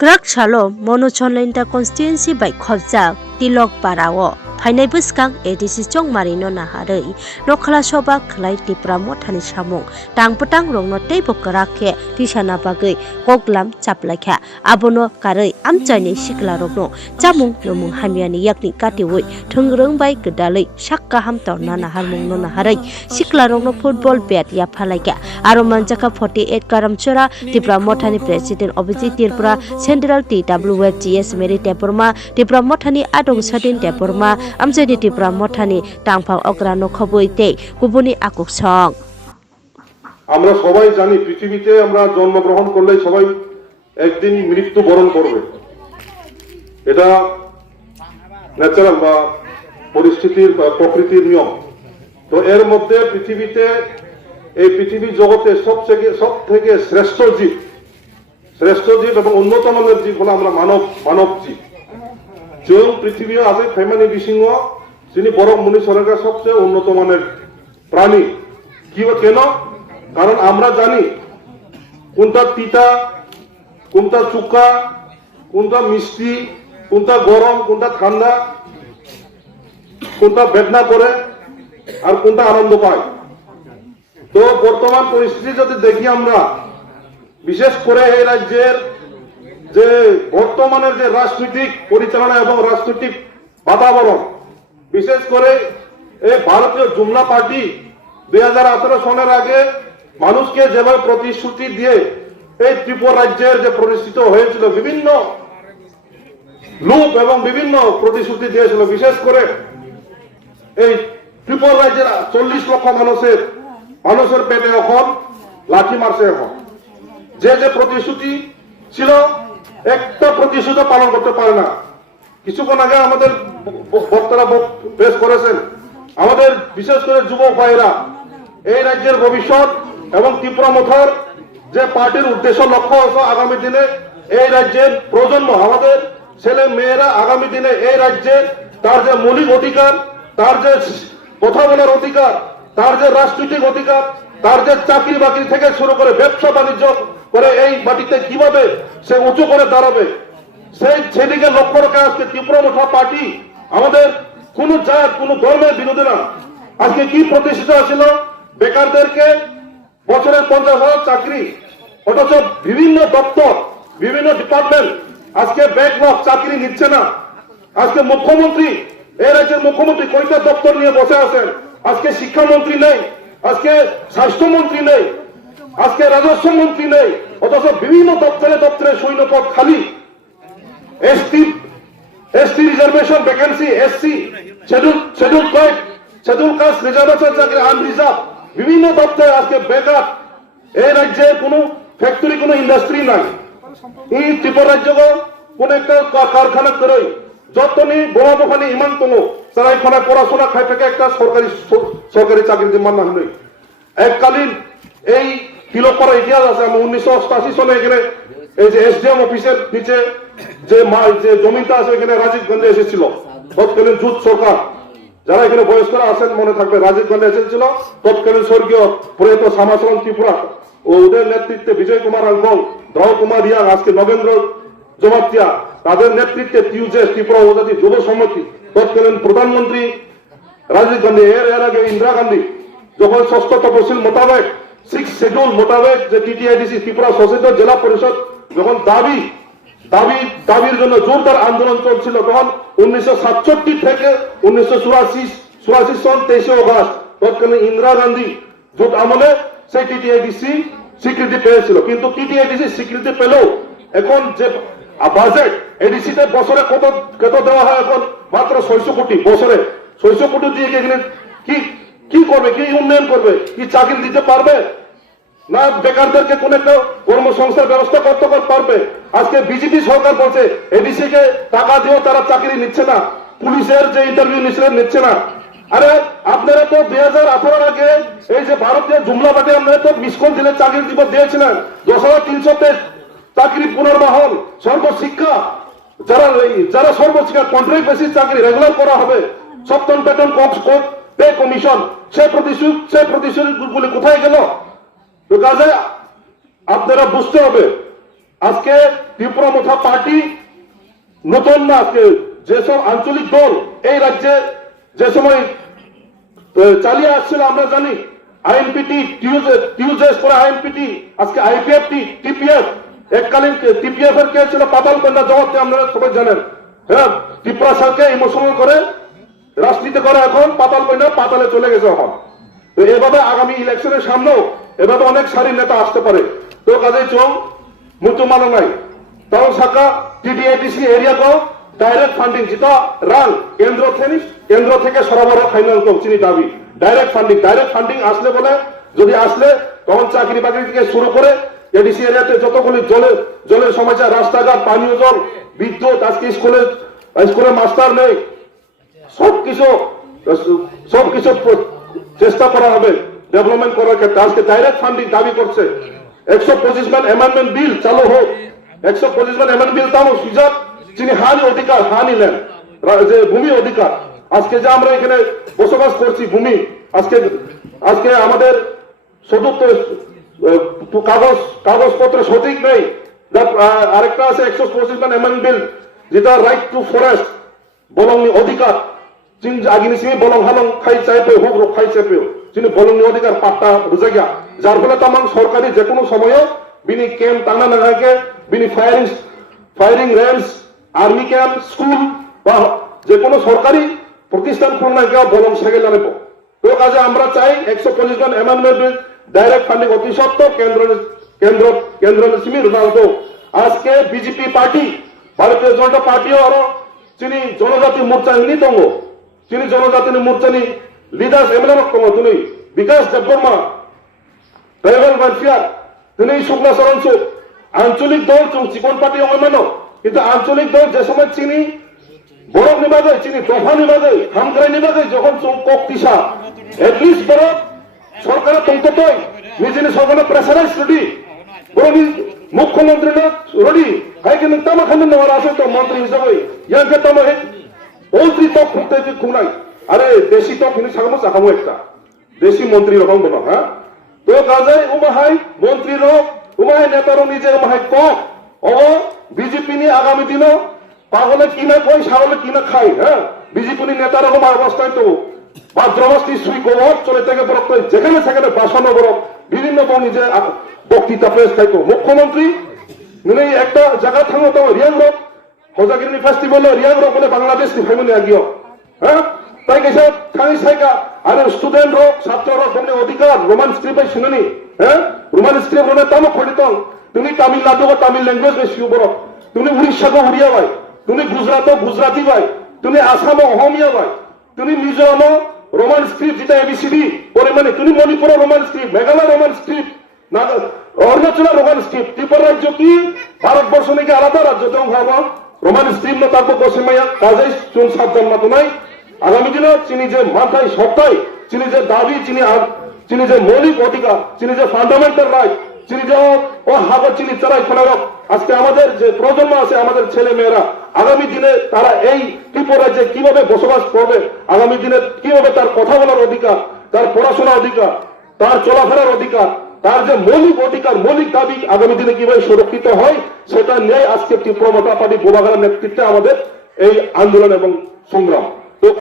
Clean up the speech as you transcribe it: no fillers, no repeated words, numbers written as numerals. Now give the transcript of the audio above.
Krak Shalom Monochonlenta constituency by Khobjak Tilok Parao Phainai Buskang ADC Chong Marino Naharei Nokhala Soba Khlai Tipramo Thani Samung Tangputang Rongno Teibo Karake Tishana Bagai Koklam Chaplaikha Abono Karei Amchaini Siklarokno Chamung Nomung Hamiani Yakni Katiwui Thungrung Bai Gedalei Sakka Hamtorna Naharmung no Naharei Siklarokno Football Bet Yapalaika Aromanjaka 48 Karamchora Tipramo Thani President Obiji Tirpura Central TWFGS Meri Teporma Tipramo Thani Adong Sadin Teporma Amjani Tipramo Thani Tangphang Okrano Khoboite Kubuni Akuk Song আমরা সবাই জানি পৃথিবীতে আমরা জন্মগ্রহণ করলে সবাই একদিন মৃত্যুবরণ করবে এটা ন্যাচারাল বা পরিস্থিতির প্রকৃতির নিয়ম তো এর মধ্যে পৃথিবীতে এই পৃথিবী জগতে সবথেকে শ্রেষ্ঠ জীব এবং উন্নত মানের জীব হলো আমরা মানব জীব যে পৃথিবী আছে ফেমানি বিসিংহ তিনি বড় মুনি সরকার সবচেয়ে উন্নত মানের প্রাণী কি কেন কারণ আমরা জানি কোনটা তিতা কোনটা চুকা কোনটা মিষ্টি কোনটা গরম কোনটা ঠান্ডা কোনটা বেদনা করে আর কোনটা আনন্দ পায় তো বর্তমান পরিস্থিতি যদি দেখি আমরা বিশেষ করে এই রাজ্যের যে বর্তমানের যে রাজনৈতিক পরিচালনা এবং রাজনৈতিক বাতাবরণ বিশেষ করে এই ভারতীয় জুমলা পার্টি 2018 সনের আগে মানুষকে যেভাবে প্রতিশ্রুতি দিয়ে এই ত্রিপুরা রাজ্যের যে পরিস্থিতি হয়েছিল বিভিন্ন লোক এবং বিভিন্ন প্রতিশ্রুতি দিয়েছিল বিশেষ করে এই ত্রিপুরা রাজ্যের 40 লক্ষ মানুষের পেটে এখন লাঠি মারছে এখন যে প্রতিশ্রুতি ছিল একটা প্রতিশ্রুতি পালন করতে পারে না কিছুক্ষণ আগে আমাদের বক্তারা পেশ করেছেন আমাদের বিশেষ করে যুবক ভাইরা এই রাজ্যের ভবিষ্যৎ এবং ত্রিপুরা মথার যে পার্টির উদ্দেশ্য লক্ষ্য আগামী দিনে এই রাজ্যের প্রজন্ম আমাদের ছেলে মেয়েরা আগামী দিনে এই রাজ্যের তার যে মৌলিক অধিকার তার যে কথা বলার অধিকার তার যে রাজনৈতিক অধিকার তার যে চাকরি বাকরি থেকে শুরু করে ব্যবসা বাণিজ্য করে এই মাটিতে কিভাবে সে উঁচু করে দাঁড়াবে সেদিকে লক্ষ্য রেখে আজকে ত্রিপুরা মথা পার্টি আমাদের কোন জাত কোন ধর্মের বিরোধী না আজকে কি প্রতিষ্ঠিত ছিল বেকারদেরকে বছরের 50,000 চাকরি অথচ বিভিন্ন দপ্তর বিভিন্ন ডিপার্টমেন্ট আজকে ব্যাকলগ চাকরি নিচ্ছে না আজকে মুখ্যমন্ত্রী এই রাজ্যের মুখ্যমন্ত্রী কয়টা দপ্তর নিয়ে বসে আছেন আজকে শিক্ষামন্ত্রী নেই আজকে স্বাস্থ্যমন্ত্রী নেই আজকে রাজস্ব মন্ত্রী নেই অথচ বিভিন্ন দপ্তরে সৈন্যপদ খালি ST reservation vacancy SC schedule caste reservation চাকরি আনরিজার্ভ বিভিন্ন দপ্তরে আজকে বেকার এই রাজ্যে কোনো ফ্যাক্টরি কোনো ইন্ডাস্ট্রি নাই এই ত্রিপুরা রাজ্য কোন একটা কারখানা করে যতনি বড় দোকানে ইমান তঙ্গ তারা এখানে পড়াশোনা খাই থেকে একটা সরকারি চাকরি জিম্মান না হলে এককালীন এই তিলকপাড়া ইতিহাস আছে আমি 1988 সনে এখানে এই যে এসডিএম অফিসের নিচে যে জমিটা আছে এখানে রাজীব গান্ধী এসেছিল তৎকালীন জুট সরকার যারা এখানে বয়স্করা আছেন মনে থাকবে রাজীব গান্ধী এসেছিল তৎকালীন স্বর্গীয় প্রয়াত শ্যামাচরণ ত্রিপুরা ও ওদের নেতৃত্বে বিজয় কুমার আঙ্কল দ্রৌ কুমার রিয়াং আজকে নগেন্দ্র জমাতিয়া তাদের নেতৃত্বে ত্রিপুরা উপজাতি যুব সমিতি তৎকালীন প্রধানমন্ত্রী রাজীব গান্ধী এর আগে ইন্দিরা গান্ধী যখন ষষ্ঠ তফসিল মোতাবেক 6 শিডিউল মোতাবেক যে টিটিআইডিসি ত্রিপুরা শাসিত জেলা পরিষদ যখন দাবির জন্য জোরদার আন্দোলন চলছিল তখন 1967 থেকে 1984 সন 23 অগস্ট তৎকালীন ইন্দিরা গান্ধী জোট আমলে সেই টিটিআইডিসি স্বীকৃতি পেয়েছিল কিন্তু টিটিআইডিসি স্বীকৃতি পেলেও এখন যে বাজেট এডিসিতে বছরে কত দেওয়া হয় এখন মাত্র 600 কোটি বছরে 600 কোটি দিয়ে এখানে কি করবে কি উন্নয়ন করবে কি চাকরি দিতে পারবে না বেকারদেরকে কোন একটা কর্মসংস্থান ব্যবস্থা করতে পারবে আজকে বিজেপি সরকার বলছে এডিসি কে টাকা দিয়েও তারা চাকরি নিচ্ছে না পুলিশের যে ইন্টারভিউ নিচ্ছে না আরে আপনারা তো 2018 আগে এই যে ভারতীয় জুমলা পার্টি আপনারা তো মিসকল দিলে চাকরি দিয়েছিলেন 10,300 চাকরি পুনর্বহাল সর্বশিক্ষা যারা সর্বশিক্ষা কন্ট্রাক্ট বেসিস চাকরি রেগুলার করা হবে সপ্তম বেতন পে কমিশন সেই প্রতিশ্রুতিগুলি কোথায় গেল তো কাজে আপনারা বুঝতে হবে আজকে ত্রিপুরা মোথা পার্টি নতুন না, আজকে যেসব আঞ্চলিক দল এই রাজ্যে যে সময় চালিয়ে আসছিল আমরা জানি, আইএনপিটি, টিউজেস পরে আইএনপিটি, আজকে আইপিএফটি, টিপিএফ, এককালীন টিপিএফ এর কে ছিল পাতাল কন্যা জগৎকে আপনারা সবাই জানেন। হ্যাঁ, ত্রিপুরা সরকার ইমোশনাল করে রাজনীতি করে, এখন পাতাল কন্যা পাতালে চলে গেছে এখন। তো এভাবে আগামী ইলেকশনের সামনেও এভাবে অনেক সারি নেতা আসতে পারে। তো কাজে চোখ মৃত্যু মানো নাই, তাও শাখা টিডিআইটিসি এরিয়া কো ডাইরেক্ট ফান্ডিং যেটা রাং কেন্দ্র থেকে সরবরাহ ফাইনাল চিনি দাবি ডাইরেক্ট ফান্ডিং আসলে বলে, যদি আসলে তখন চাকরি বাকরি থেকে শুরু করে এডিসি এরিয়াতে যতগুলি জলের সমস্যা, রাস্তাঘাট, পানীয় জল, বিদ্যুৎ, আজকে স্কুলে মাস্টার নেই, সবকিছু চেষ্টা করা হবে ডেভেলপমেন্ট করার ক্ষেত্রে। আজকে ডাইরেক্ট ফান্ডিং দাবি করছে। 125 মান অ্যামেন্ডমেন্ট বিল চালু হোক, 125 মান অ্যামেন্ডমেন্ট বিল তাও সুযোগ যিনি হানি নেন যে ভূমি অধিকার। আজকে যে আমরা এখানে বসবাস করছি ভূমি, আজকে আমাদের সদুত্ব কাগজপত্র সঠিক নেই। আরেকটা আছে 125 মান অ্যামেন্ডমেন্ট বিল যেটা রাইট টু ফরেস্ট বলংনি অধিকার, যিনি আগিনি সিমি বলং হালং খাই চাইপে হোক খাই চাইপে যিনি বলংনি অধিকার পাট্টা বুঝা গিয়া, যার ফলে তামান সরকারি যে কোনো সময়ে বিনি ক্যাম্প টানা নাগাকে বিনি firing range, army camp, school বা যে কোনো সরকারি প্রতিষ্ঠান খুলনা গিয়া বলং সেগে জানাব। তো কাজে আমরা চাই 125 মান অ্যামেন্ডমেন্ট বিল ডাইরেক্ট ফান্ডিং অতি সত্ত্বর কেন্দ্র সিমি রোনাল্ডো। আজকে বিজেপি পার্টি, ভারতীয় জনতা পার্টিও আরো যিনি জনজাতি মোর্চা ইনি দঙ্গ, যিনি জনজাতি মোর্চানি লিডার্স এমএলএ রকম তিনি বিকাশ দেববর্মা, ট্রাইবাল ওয়েলফেয়ার তিনি শুক্লা চরণ সুখ, আঞ্চলিক দল চিকন পার্টি অন্যান্য, কিন্তু আঞ্চলিক দল যে সময় চিনি বরফ নিবাগে, চিনি দফা নিবাগে, হামগ্রাই নিবাগে, যখন কক তিসা এটলিস্ট বরফ সরকারের তন্ততই নিজে সরকারের প্রেসারাইজ রেডি বরং মুখ্যমন্ত্রী রেডি হয় কিন্তু তামা খান নেওয়ার আছে তো মন্ত্রী হিসাবে ইয়াকে তামা মন্ত্রী তো খুঁজতে খুনাই, আরে দেশি তো কিন্তু সাকামো চাকামো একটা দেশি মন্ত্রী রকম বলো। হ্যাঁ, তো কাজে উমাহাই মন্ত্রীর উমাহাই নেতারও নিজে উমাহাই কক ও বিজেপি নিয়ে আগামী দিনও পাগলে কিনা কই ছাগলে কিনা খাই। হ্যাঁ, বিজেপি নেতার রকম অবস্থায় তো ভাদ্রমাসটি সুই গোবর চলে থেকে বরফ যেখানে সেখানে বাসন বরফ বিভিন্ন নিজে বক্তৃতা প্রেস খাইতো। মুখ্যমন্ত্রী একটা জায়গা থাকো তো রিয়াং রক হজাগিরি ফেস্টিভ্যাল রিয়াং রক বলে বাংলাদেশ ফ্যামিলি আগিও। হ্যাঁ, তাই গেছে থানি সাইকা আর স্টুডেন্ট হোক ছাত্র হোক মানে অধিকার রোমান স্ক্রিপ্ট শুনেনি। হ্যাঁ, রোমান স্ক্রিপ্ট রোনে তামো খড়িত তুমি তামিলনাডু তামিল ল্যাঙ্গুয়েজ বেশি বরফ, তুমি উড়িষ্যা উড়িয়া ভাই, তুমি গুজরাট গুজরাটি ভাই, তুমি আসাম অহমিয়া ভাই, তুমি মিজোরাম রোমান স্ক্রিপ্ট যেটা এবিসিডি পরিমাণে, তুমি Manipur Roman script, Meghalaya Roman script, অরুণাচলের রোমান স্ক্রিপ্ট, ত্রিপুরা রাজ্য কি ভারতবর্ষ নাকি আলাদা রাজ্য তো ভাবো রোমান স্ক্রিপ্ট না তারপর পশ্চিমাইয়া কাজেই চুন সাত জন্মাতো নাই। আগামী দিনে চিনি যে মাথায় সত্তায় চিনি যে দাবি, চিনি যে মৌলিক অধিকার, চিনি যে ফান্ডামেন্টাল রাইট, চিনি যে ও হাগর চিনি চারাই খোলারক, আজকে আমাদের যে প্রজন্ম আছে আমাদের ছেলে মেয়েরা আগামী দিনে তারা এই ত্রিপুরা রাজ্যে কিভাবে বসবাস করবে, আগামী দিনে কিভাবে তার কথা বলার অধিকার, তার পড়াশোনার অধিকার, তার চলাফেরার অধিকার, তার যে মৌলিক অধিকার মৌলিক দাবি আগামী দিনে কিভাবে সুরক্ষিত হয় সেটা নিয়ে আজকে ত্রিপুরা মোটা পার্টি বোবাগার নেতৃত্বে আমাদের এই আন্দোলন এবং সংগ্রাম।